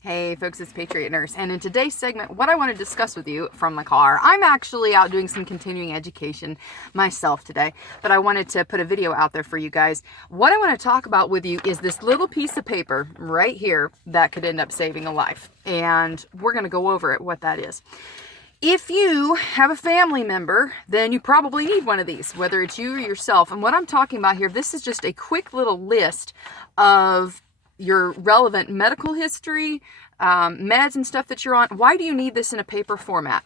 Hey folks, it's Patriot Nurse, and in today's segment, what I want to discuss with you from my car, I'm actually out doing some continuing education myself today, but I wanted to put a video out there for you guys. What I want to talk about with you is this little piece of paper right here that could end up saving a life, and we're going to go over it, what that is. If you have a family member, then you probably need one of these, whether it's you or yourself. And what I'm talking about here, this is just a quick little list of your relevant medical history, meds and stuff that you're on. Why do you need this in a paper format?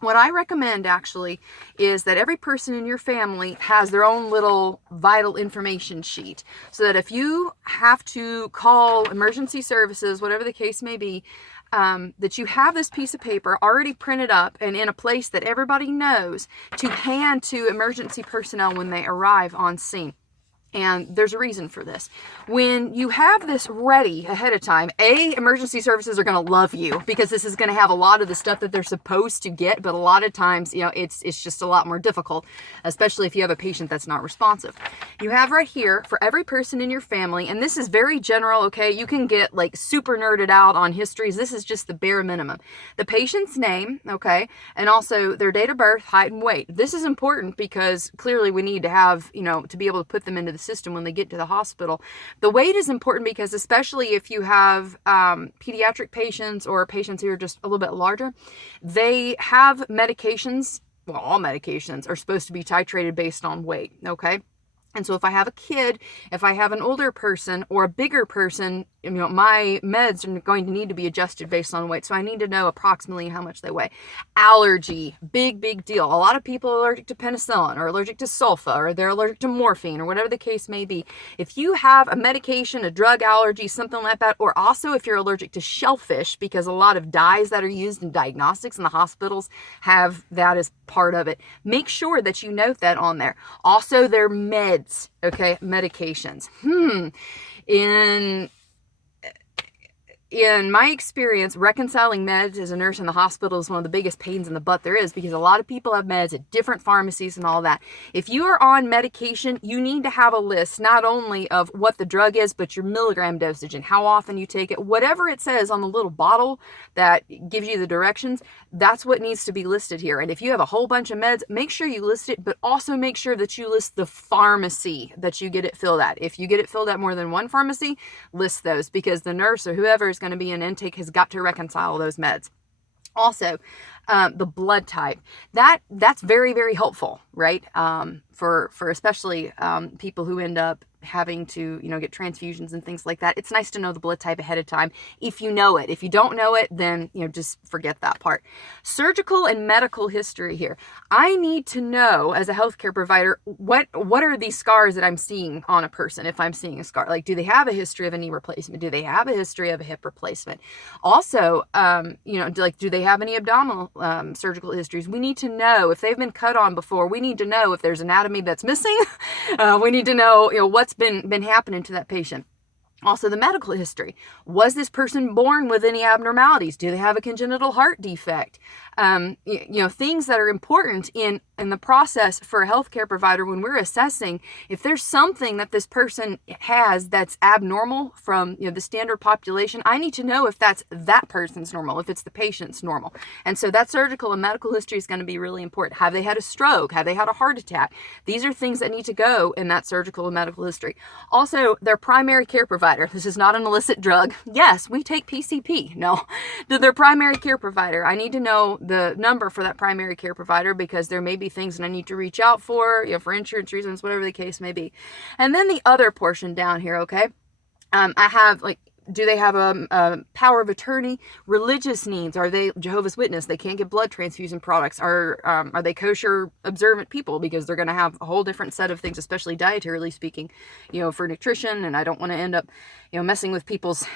What I recommend actually is that every person in your family has their own little vital information sheet, so that if you have to call emergency services, whatever the case may be, that you have this piece of paper already printed up and in a place that everybody knows to hand to emergency personnel when they arrive on scene. And there's a reason for this. When you have this ready ahead of time, emergency services are going to love you because this is going to have a lot of the stuff that they're supposed to get, but a lot of times, it's just a lot more difficult, especially if you have a patient that's not responsive. You have right here for every person in your family, and this is very general, okay? You can get like super nerded out on histories. This is just the bare minimum. The patient's name, okay, and also their date of birth, height, and weight. This is important because clearly we need to have, to be able to put them into the system when they get to the hospital. The weight is important because especially if you have pediatric patients or patients who are just a little bit larger, they have medications. Well, all medications are supposed to be titrated based on weight, okay? And so if I have a kid, if I have an older person or a bigger person, my meds are going to need to be adjusted based on weight. So I need to know approximately how much they weigh. Allergy, big deal. A lot of people are allergic to penicillin or allergic to sulfa or they're allergic to morphine or whatever the case may be. If you have a medication, a drug allergy, something like that, or also if you're allergic to shellfish, because a lot of dyes that are used in diagnostics in the hospitals have that as part of it, make sure that you note that on there. Also their meds, okay, medications. In my experience, reconciling meds as a nurse in the hospital is one of the biggest pains in the butt there is, because a lot of people have meds at different pharmacies and all that. If you are on medication, you need to have a list not only of what the drug is, but your milligram dosage and how often you take it. Whatever it says on the little bottle that gives you the directions, that's what needs to be listed here. And if you have a whole bunch of meds, make sure you list it, but also make sure that you list the pharmacy that you get it filled at. If you get it filled at more than one pharmacy, list those, because the nurse or whoever is going to be in intake has got to reconcile those meds. Also, the blood type, that's very helpful, right? For especially people who end up having to get transfusions and things like that. It's nice to know the blood type ahead of time if you know it. If you don't know it, then just forget that part. Surgical and medical history here. I need to know as a healthcare provider what are these scars that I'm seeing on a person. If I'm seeing a scar, like, do they have a history of a knee replacement? Do they have a history of a hip replacement? Also, do they have any abdominal surgical histories? We need to know if they've been cut on before. We need to know if there's anatomy that's missing. We need to know what's been happening to that patient. Also, the medical history. Was this person born with any abnormalities? Do they have a congenital heart defect? Things that are important in the process for a healthcare provider when we're assessing if there's something that this person has that's abnormal from the standard population. I need to know if that's that person's normal, if it's the patient's normal. And so that surgical and medical history is going to be really important. Have they had a stroke? Have they had a heart attack? These are things that need to go in that surgical and medical history. Also, their primary care provider. This is not an illicit drug. Yes, we take PCP. No, their primary care provider. I need to know the number for that primary care provider, because there may be things that I need to reach out for insurance reasons, whatever the case may be. And then the other portion down here, okay? I have do they have a power of attorney? Religious needs. Are they Jehovah's Witness? They can't get blood transfusion products. Are they kosher observant people? Because they're going to have a whole different set of things, especially dietarily speaking, for nutrition. And I don't want to end up, messing with people's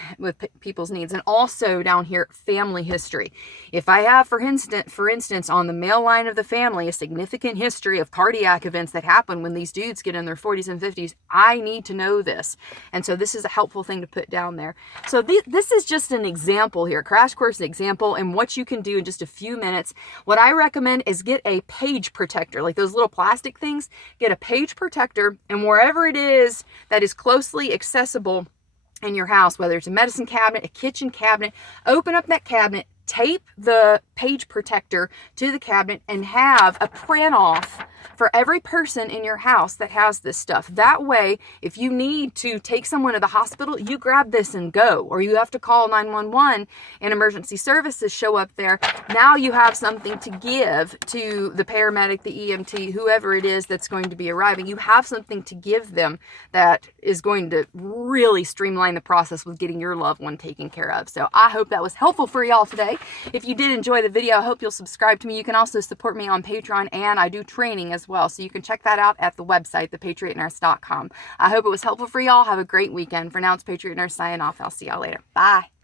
needs. And also down here, family history. If I have, for instance, on the male line of the family, a significant history of cardiac events that happen when these dudes get in their 40s and 50s, I need to know this. And so this is a helpful thing to put down there. So this is just an example here, crash course example, and what you can do in just a few minutes. What I recommend is get a page protector, like those little plastic things. Get a page protector, and wherever it is that is closely accessible, in your house, whether it's a medicine cabinet, a kitchen cabinet, open up that cabinet, tape the page protector to the cabinet, and have a print off for every person in your house that has this stuff. That way, if you need to take someone to the hospital, you grab this and go, or you have to call 911 and emergency services show up there. Now you have something to give to the paramedic, the EMT, whoever it is that's going to be arriving. You have something to give them that is going to really streamline the process with getting your loved one taken care of. So I hope that was helpful for y'all today. If you did enjoy the video, I hope you'll subscribe to me. You can also support me on Patreon, and I do training as well. So you can check that out at the website, thepatriotnurse.com. I hope it was helpful for y'all. Have a great weekend. For now, it's Patriot Nurse signing off. I'll see y'all later. Bye.